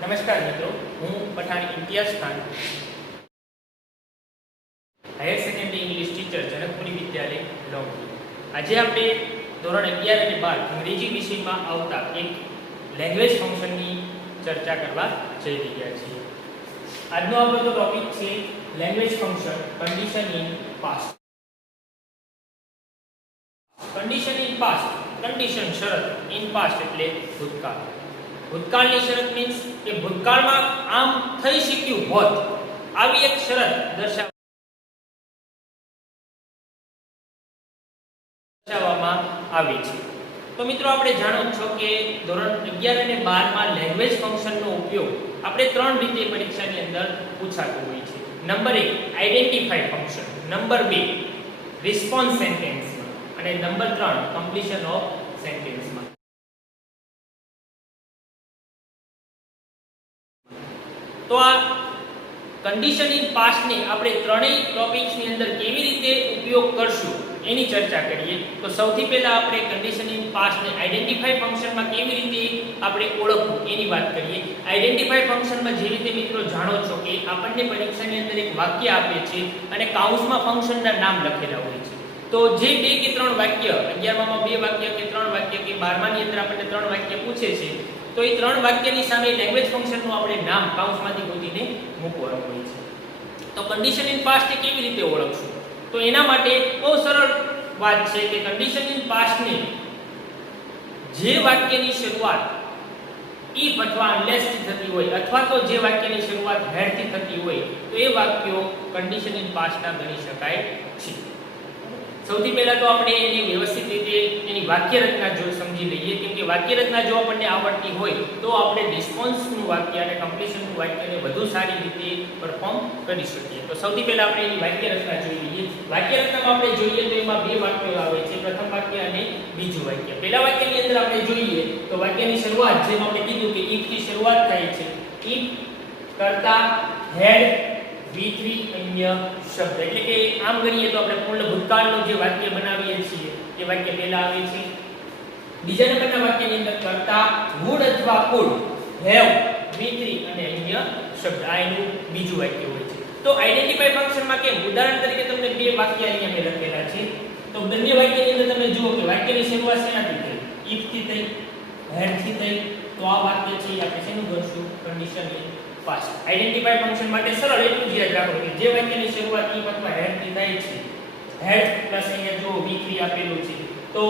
નમસ્કાર મિત્રો, હું Pathan Imtiyaz Khan, higher secondary English teacher, Janakpuri Vidyalaya Longi. આજે આપણે ધોરણ 11 અને 12 અંગ્રેજી વિષયમાં આવતા એક લેંગ્વેજ ફંક્શનની ચર્ચા કરવા જઈ રહ્યા છીએ. આજનો આપણો ટોપિક છે language function condition in past. Condition in past, condition શરત, ઇન પાસ્ટ એટલે ભૂતકાળ. ભૂતકાળની શરત મીન્સ કે ભૂતકાળમાં આમ થઈ શક્યું હોત, આવી એક શરત દર્શાવવામાં આવી છે. તો મિત્રો આપણે જાણો છો કે ધોરણ 11 અને 12 માં લેંગ્વેજ ફંક્શનનો ઉપયોગ આપણે ત્રણ રીતે પરીક્ષાની અંદર પૂછાતો હોય છે. Number 1 identify function, number 2 response સેન્ટેન્સમાં અને નંબર 3 કમ્પ્લીશન ઓફ સેન્ટેન્સમાં. તો આ કન્ડિશન ઇન પાસ્ટ ને આપણે ત્રણેય ટોપિક્સ ની અંદર કેવી રીતે ઉપયોગ કરશું એની ચર્ચા કરીએ. તો સૌથી પહેલા આપણે કન્ડિશન ઇન પાસ્ટ ને આઇડેન્ટિફાઈ ફંક્શનમાં કેવી રીતે આપણે ઓળખવું એની વાત કરીએ. આઇડેન્ટિફાઈ ફંક્શનમાં જે રીતે મિત્રો જાણો છો કે આપણને પરીક્ષાની અંદર એક વાક્ય આપે છે અને કાઉન્સમાં ફંક્શનના નામ લખેલા હોય છે. તો જે 2 કે 3 વાક્ય, 11માં 2 વાક્ય કે 3 વાક્ય કે 12માં ની અંદર આપણને 3 વાક્ય પૂછે છે, તો એ 3 વાક્યની સામે લેંગ્વેજ ફંક્શનનું આપણે નામ કાઉન્સમાંથી ગોતીને મૂકવાનું હોય છે. તો કન્ડિશન ઇન પાસ્ટ એ કેવી રીતે ઓળખશું? તો એના માટે બહુ સરળ વાત છે કે કન્ડિશન ઇન પાસ્ટ ને જે વાક્યની શરૂઆત if અથવા unless થી થતી હોય અથવા તો જે વાક્યની શરૂઆત had થી થતી હોય તો એ વાક્યો કન્ડિશન ઇન પાસ્ટ ના ગણી શકાય છે. સૌથી પહેલા તો આપણે એની વ્યવસ્થિત રીતે એની વાક્ય રચના જો સમજી લઈએ, કેમ કે વાક્ય રચના જો આપણને આવડતી હોય તો આપણે રિસ્પોન્સનું વાક્ય અને કમ્પ્લીશનનું વાક્યને વધુ સારી રીતે પરફોર્મ કરી શકીએ. તો સૌથી પહેલા આપણે એની વાક્ય રચના જોઈ લઈએ. વાક્ય રચનામાં આપણે જોઈએ તો એમાં 2 વાક્યો આવે છે, પ્રથમ વાક્ય અને બીજું વાક્ય. પહેલા વાક્યની અંદર આપણે જોઈએ તો વાક્યની શરૂઆત જેમ આપણે કીધું કે if થી શરૂઆત થાય છે. if કરતા had V3 અન્ય શબ્દ, એટલે કે આમ ગણીએ તો આપણે પૂર્ણ ભૂતકાળનું જે વાક્ય બનાવીએ છીએ એ વાક્ય પહેલા આવે છે. બીજા નંબરના વાક્યની અંદર કરતા would અથવા could have V3 અને અન્ય શબ્દ, આ એનું બીજું વાક્ય હોય છે. તો આઇડેન્ટિફાઈ ફંક્શનમાં કેમ, ઉદાહરણ તરીકે તમને 2 વાક્ય અહીંયા મેં લખેલા છે. તો બંને વાક્યની અંદર તમે જુઓ કે વાક્યની શરૂઆત શેનાથી થઈ? if થી થઈ, had થી થઈ. તો આ વાક્ય છે આપણે શેનું ગણશું? Condition in past. Identify function માટે સરળ એટલું જ યાદ રાખો કે જે વાક્યની શરૂઆત if અથવા had થી થાય છે, had પ્લસ અહીંયા જો V3 આપેલું છે, તો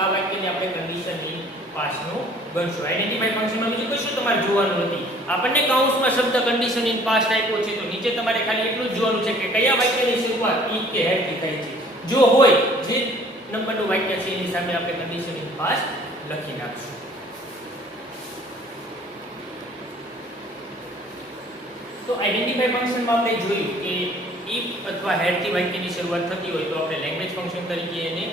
આ વાક્યને આપણે કન્ડિશન ઇન પાસ્ટ નું ગણશું. આઇડેન્ટિફાઈ ફંક્શનમાં બીજું કશું તમારે જોવાનું નથી. આપણને કાઉન્સમાં શબ્દ કન્ડિશન ઇન પાસ્ટ આપ્યો છે તો નીચે તમારે ખાલી એટલું જ જોવાનું છે કે કયા વાક્યની શરૂઆત if કે had થી થાય છે. જો હોય જે નંબરનું વાક્ય છે એની સામે આપણે કન્ડિશન ઇન પાસ્ટ લખી નાખશું. તો આઇડેન્ટિફાઈ ફંક્શનમાં આપણે જોયું કે if અથવા had થી વાક્યની શરૂઆત થતી હોય તો આપણે લેંગ્વેજ ફંક્શન તરીકે એને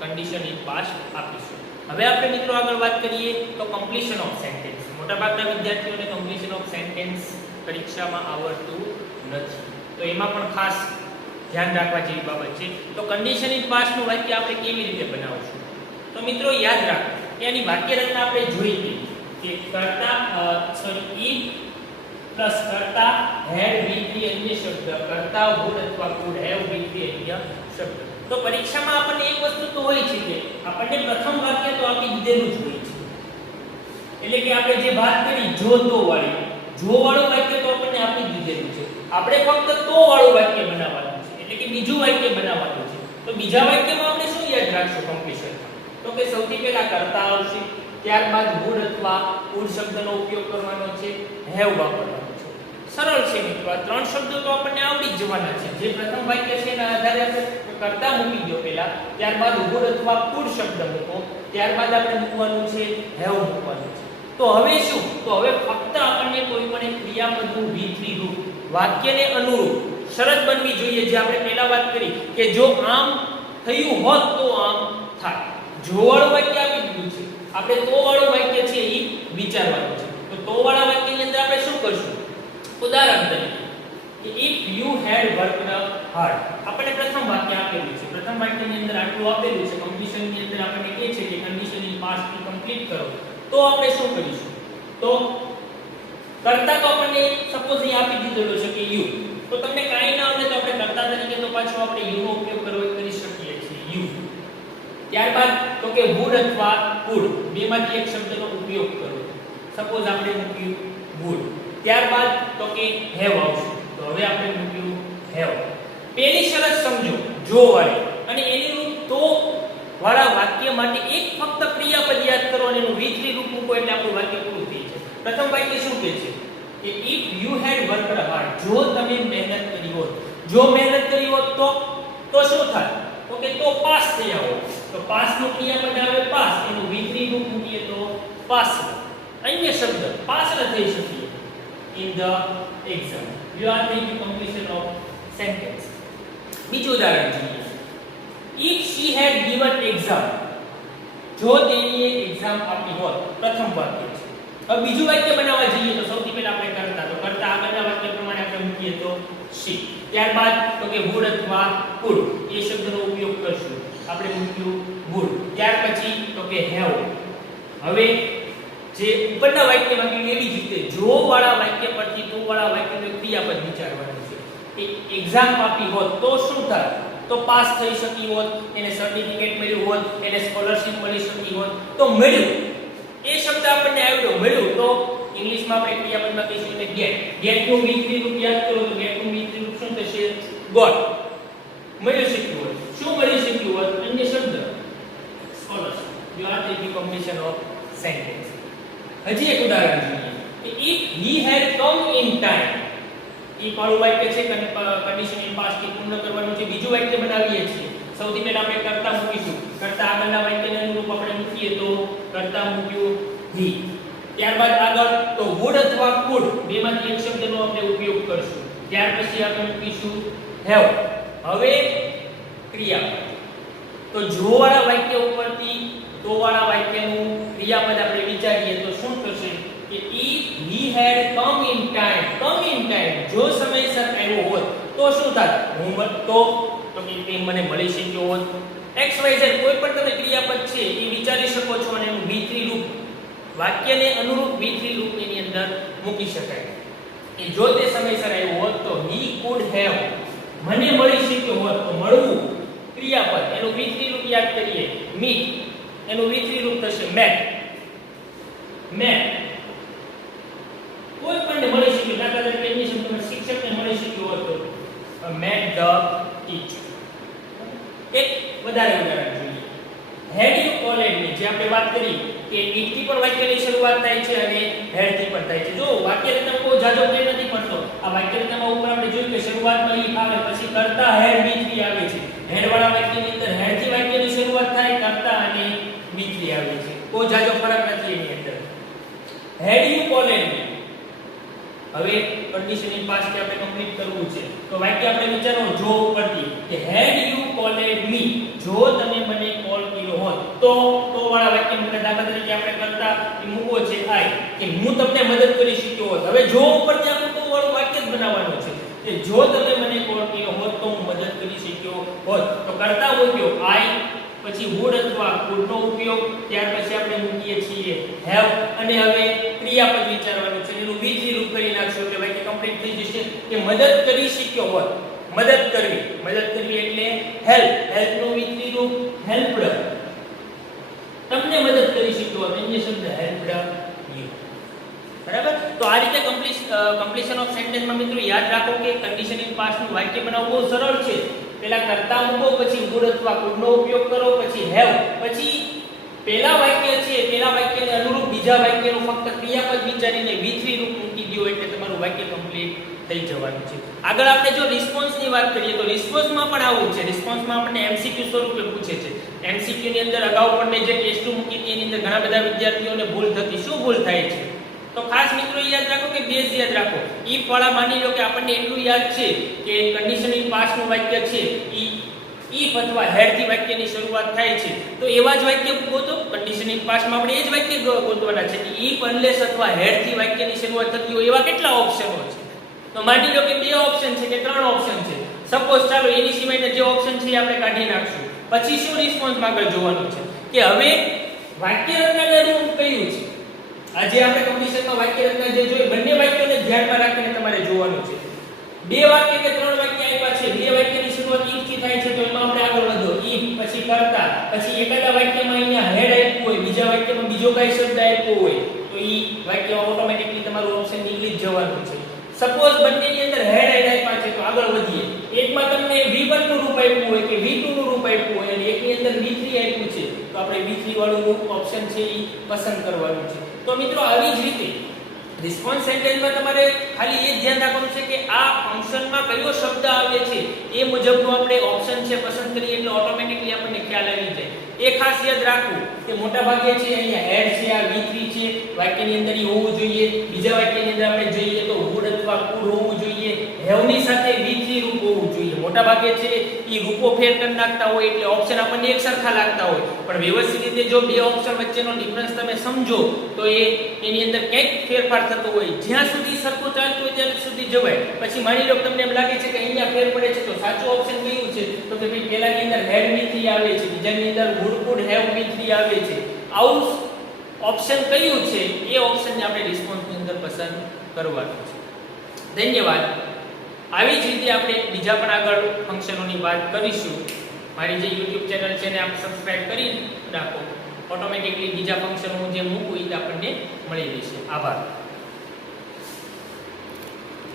કન્ડિશન ઇન પાસ્ટ આપીશું. હવે આપણે મિત્રો આગળ વાત કરીએ તો કમ્પ્લીશન ઓફ સેન્ટેન્સ. મોટાભાગના વિદ્યાર્થીઓને કમ્પ્લીશન ઓફ સેન્ટેન્સ પરીક્ષામાં આવડતું નથી, તો એમાં પણ ખાસ ધ્યાન રાખવા જેવી બાબત છે. તો કન્ડિશન ઇન પાસ્ટનું વાક્ય આપણે કેવી રીતે બનાવશું? તો મિત્રો યાદ રાખો કે આની વાક્ય રચના આપણે જોઈ હતી કે કરતા if પ્લસ કરતા had V3 અન્ય શબ્દ, કરતા would અથવા could have V3 અન્ય શબ્દ. તો પરીક્ષામાં આપણને એક વસ્તુ તો હોય છે કે આપણને પ્રથમ વાક્ય તો આપી દીધેલું જ હોય છે, એટલે કે આપણે જે વાત કરી જો તો વાળી, જો વાળું વાક્ય તો આપણને આપી દીધેલું છે. આપણે ફક્ત તો વાળું વાક્ય બનાવવાનું છે, એટલે કે બીજું વાક્ય બનાવવાનું છે. તો બીજા વાક્યમાં આપણે શું યાદ રાખશું કમ્પ્લીશનમાં? તો કે સૌથી પહેલા કરતા આવશે, ત્યારબાદ would અથવા could શબ્દનો ઉપયોગ કરવાનો છે, have વાપરવાનો. સરળ છે મિત્રો, આ 3 શબ્દો તો આપણને આવડી જ જવાના છે. જે પ્રથમ વાક્ય છે એના આધારે આપણે કરતા મૂકી દો પહેલા, ત્યારબાદ would અથવા could શબ્દ મૂકો, ત્યારબાદ આપણે મૂકવાનું છે have મૂકવાનું છે. તો હવે શું? તો હવે ફક્ત આપણને કોઈ પણ એક ક્રિયાપદનું V3 રૂપ વાક્યને અનુરૂપ શરત બનવી જોઈએ, જે આપણે પહેલા વાત કરી કે જો આમ થયું હોત તો આમ થાય. જો વાળું વાક્ય આપી દીધું છે, આપણે તો વાળું વાક્ય છે એ વિચારવાનું છે. તો વાળા વાક્યની અંદર આપણે શું કરશું? ઉદાહરણ તરીકે કે if you had worked hard, આપણે પ્રથમ વાક્ય આપેલું છે. પ્રથમ વાક્યની અંદર આટલું આપેલું છે, કમ્પ્લીશનની અંદર આપણને કહે છે કે કન્ડિશન ઇન પાસ્ટ કમ્પ્લીટ કરો. તો આપણે શું કરીશું? તો કરતા તો આપણને સપોઝ અહીં આપી દીધેલો છે કે યુ, તો તમને કાંઈ ના આવડે તો આપણે કરતા તરીકે તો પાછો આપણે યુ નો ઉપયોગ કરી શકીએ છીએ યુ. ત્યારબાદ તો કે વુડ અથવા કુડ બેમાંથી એક શબ્દનો ઉપયોગ કરો. સપોઝ આપણે મૂક્યું વુડ. ત્યારબાદ તો કે હેવ આવશે. તો હવે આપણે મૂક્યું હેવ. પહેલી શરત સમજો જો વાળી, અને એની રૂપ તો વાળા વાક્ય માટે એક ફક્ત ક્રિયાપદ યાદ કરો અને એનું વિધરી રૂપ મૂકો એટલે આપણું વાક્ય પૂરું થઈ જાય. પ્રથમ વાક્ય શું કહે છે કે if you had worked hard, જો તમે મહેનત કરી હોત, જો મહેનત કરી હોત તો શું થાય? તો કે તો પાસ થયા હોત. તો પાસ નું ક્રિયાપદ આવે પાસ, એનું વિધરી રૂપ મૂકીએ તો પાસ. અન્ય શબ્દ પાસ થઈ શકીએ in the exam. You are making completion of sentence. બીજું ઉદાહરણ જોઈએ. if she had given exam, જો તેણીએ એક્ઝામ આપી હોત. પ્રથમ વાક્ય છે. હવે બીજું વાક્ય બનાવવા જઈએ તો સૌથી પહેલા આપણે કરતા, તો કરતા આગળના વાક્ય પ્રમાણે આપણે મૂકીએ તો she. ત્યારબાદ તો કે would અથવા could એ શબ્દનો ઉપયોગ કરશું. આપણે મૂક્યું would. ત્યાર પછી તો કે have. હવે જે ઉપરના વાક્યમાં કેવી એવી જ રીતે જો વાળા વાક્ય પરથી તો વાળા વાક્યનું ક્રિયાપદ વિચારવાનું છે. કે એક્ઝામ આપી હોત તો શું થાય? તો પાસ થઈ શકી હોત, એને સર્ટિફિકેટ મળ્યું હોત, એને સ્કોલરશિપ મળી શકી હોત. તો મળ્યું એ શબ્દ આપણને આવડ્યો, મળ્યું તો ઇંગ્લિશમાં આપણે ક્રિયાપદમાં કહીશું કે ગેટ. ગેટ નું વિધરી રૂપ યાદ કરો તો ગેટ નું વિધરી રૂપ શું થશે? ગોટ. મળી શક્યું હોત. શું મળી શક્યું હોત? અન્ય શબ્દ scholarship. You are taking completion of sentence. હજી એક ઉદાહરણ જોઈએ કે if he had come in time. એ પાળું વાક્ય છે, કન્ડિશન ઇન પાસ્ટ થી પૂર્ણ કરવાનું છે. બીજું વાક્ય બનાવીએ છીએ. સૌથી પહેલા આપણે કરતા મૂકીશું. કરતા આગળના વાક્યને અનુરૂપ આપણે મૂકીએ તો કરતા મૂક્યું he. ત્યારબાદ આગળ તો would અથવા could બેમાંથી એક શબ્દનો આપણે ઉપયોગ કરશું. ત્યાર પછી આપણે મૂકીશું have. હવે ક્રિયાપદ. તો જો વાળા વાક્ય ઉપરથી તો વાળા વાક્યનું ક્રિયાપદ આપણે વિચારીએ તો શું થશે કે if he had come in time. come in time જો સમયસર આવ્યો હોત તો શું થાય? હું તો કે તે મને મળી શક્યો હોત. xyz કોઈ પણ તમે ક્રિયાપદ છે એ વિચારી શકો છો અને એનું વિધરી રૂપ વાક્યને અનુરૂપ વિધરી રૂપ એની અંદર મૂકી શકાય. કે જો તે સમયસર આવ્યો હોત તો he could have. મને મળી શક્યો હોત તો મળવું ક્રિયાપદ, એનું વિધરી રૂપ યાદ કરીએ meet. એનું વિધરી રૂપ થશે met. met કોઈ પણને મળી શક્યું. દાખલા તરીકે એની શબ્દમાં શિક્ષકને મળી શક્યું હોત તો met the teacher. એક વધારે ઉદાહરણ જોઈએ. had you called me, જે આપણે વાત કરી કે it થી પણ વાક્યની શરૂઆત થાય છે અને had થી પણ થાય છે. જો વાક્ય રચના કોઈ જાજો ફેર નથી પડતો. આ વાક્ય રચનામાં ઉપર આપણે જોયું કે શરૂઆતમાં if આવે, પછી કરતા had be3 આવે છે. had વાળા વાક્યની અંદર had થી વાક્યની શરૂઆત થાય, કરતા અને be3 આવે છે. કોઈ જાજો ફરક નથી એની અંદર. had you called me. હવે કન્ડિશન ઇન પાસ્ટ આપણે કમ્પ્લીટ કરવું છે. તો વાક્ય આપણે વિચારો જો ઉપરથી કે had you called me, જો તમે મને કોલ કર્યો હોત તો વાળા વાક્ય મને દાખલા તરીકે આપણે કરતા એ મૂકો છે I કે હું તમને મદદ કરી શક્યો હોત. હવે જો ઉપરથી આપણે તો વાળું વાક્ય જ બનાવવાનું છે કે જો તમે મને કોલ કર્યો હોત તો હું મદદ કરી શક્યો હોત. તો કરતા મૂક્યો I, પછી would અથવા could નો ઉપયોગ, ત્યાર પછી આપણે મૂકીએ છીએ have. અને હવે ક્રિયાપદ વિચારવાનું છે, એનું વિધરી રૂપ કરી નાખશું એટલે વાક્ય કમ્પ્લીટ થઈ જશે કે મદદ કરી શક્યો હોત. મદદ કરવી એટલે help. help નું વિધરી રૂપ helped. તમને મદદ કરી શક્યો હોત, અન્ય શબ્દ helped you. બરાબર? તો આ રીતે કમ્પ્લીશન ઓફ સેન્ટેન્સમાં મિત્રો યાદ રાખો કે કન્ડિશન ઇન પાસ્ટ નું વાક્ય બનાવવું બહુ સરળ છે. પહેલા કરતા મૂકો, પછી would અથવા could નો ઉપયોગ કરો, પછી have, પછી પહેલા વાક્ય છે પહેલા વાક્યને અનુરૂપ બીજા વાક્યનું ફક્ત ક્રિયાપદ વિચારીને વિધરી રૂપ મૂકી દો એટલે તમારું વાક્ય કમ્પ્લીટ થઈ જવાનું છે. આગળ આપણે જો રિસ્પોન્સની વાત કરીએ તો રિસ્પોન્સમાં પણ આવું છે. રિસ્પોન્સમાં આપણને એમસીક્યુ સ્વરૂપે પૂછે છે. એમસીક્યુ ની અંદર અગાઉ પણ જે ટેસ્ટ મૂકી હતી એની અંદર ઘણા બધા વિદ્યાર્થીઓને ભૂલ થતી. શું ભૂલ થાય છે? તો ખાસ મિત્રો યાદ રાખો કે બેઝ યાદ રાખો. if વાળા માની લો કે આપણને એટલું યાદ છે કે કન્ડિશન ઇન પાસ્ટ નું વાક્ય છે if અથવા had થી વાક્યની શરૂઆત થાય છે તો એવા જ વાક્ય ગોતો. કન્ડિશન ઇન પાસ્ટ માં આપણે એ જ વાક્ય ગોતવાના છે કે if unless અથવા had થી વાક્યની શરૂઆત થતી હોય એવા કેટલા ઓપ્શનો છે? તો માની લો કે 2 ઓપ્શન છે કે 3 ઓપ્શન છે. સપોઝ ચાલો એની સિવાયના જે ઓપ્શન છે એ આપણે કાઢી નાખશું. પછી શું રિસ્પોન્સમાં આગળ જોવાનું છે કે હવે વાક્ય રચનાનું રૂપ કયું છે? આજે આપણે કન્ડિશનમાં વાક્ય રચના જે જોઈ બંને વાક્ય બે વાક્ય કે ત્રણ વાક્ય આપ્યા છે, બે વાક્યની શરૂઆત if થી થાય છે તો એમાં આપણે આગળ વધો if પછી કરતા, પછી એકાદા વાક્યમાં અહીંયા હેડ આપ્યું હોય, બીજા વાક્યમાં બીજો કઈ શબ્દ આપ્યો હોય તો ઈ વાક્યમાં ઓટોમેટિકલી તમારું ઓપ્શન નીકળી જ જવાનું છે. સપોઝ બંનેની અંદર હેડ આપ્યા છે તો આગળ વધીએ. એકમાં તમને V1 નું રૂપ આપ્યું હોય કે V2 નું રૂપ આપ્યું હોય અને એકની અંદર V3 આપ્યું છે તો આપણે V3 વાળું રૂપ ઓપ્શન છે ઈ પસંદ કરવાનું છે. તો મિત્રો આવી જ રીતે રિસ્પોન્સ સેન્ટેન્સમાં તમારે ખાલી એ ધ્યાન રાખવાનું છે કે આ ફંક્શનમાં કયો શબ્દ આવે છે એ મુજબનો આપણે ઓપ્શન છે પસંદ કરીએ એટલે ઓટોમેટિકલી આપણને ખ્યાલ આવી જાય. એ ખાસ યાદ રાખવું કે મોટા ભાગે છે અહીંયા હેડ છે, આ V3 છે, વાક્યની અંદર ઈ હોવું જોઈએ. બીજા વાક્યની અંદર આપણે જોઈએ તો would અથવા could હોવું જોઈએ. have ની સાથે V3 રૂપ હોવું જોઈએ. મોટા ભાગે છે ઈ રૂપો ફેર કરી નાખતા હોય એટલે ઓપ્શન આપણને એક સરખા લાગતા હોય, પણ વ્યવસ્થિત રીતે જો બે ઓપ્શન વચ્ચેનો ડિફરન્સ તમે સમજો તો એની અંદર કંઈક ફેરફાર થતો હોય. જ્યાં સુધી સરખું ચાલતું હોય ત્યાં સુધી જવાય. પછી માની લો તમને એમ લાગે છે કે અહીંયા ફેર પડે છે તો સાચું ઓપ્શન કયું છે તો કે ભાઈ પહેલાની અંદર had V3 આવે છે, બીજાની અંદર would could have V3 આવે છે. આવું ઓપ્શન કયું છે એ ઓપ્શનને આપણે રિસ્પોન્સની અંદર પસંદ કરવાનું છે. ધન્યવાદ. આવી જ રીતે આપણે બીજા પણ આગળ ફંક્શનોની વાત કરીશું. મારી જે YouTube ચેનલ છે એને આપ સબસ્ક્રાઇબ કરી રાખો. ઓટોમેટિકલી બીજા ફંક્શનો જે મૂકું એ આપણને મળી રહેશે. આભાર.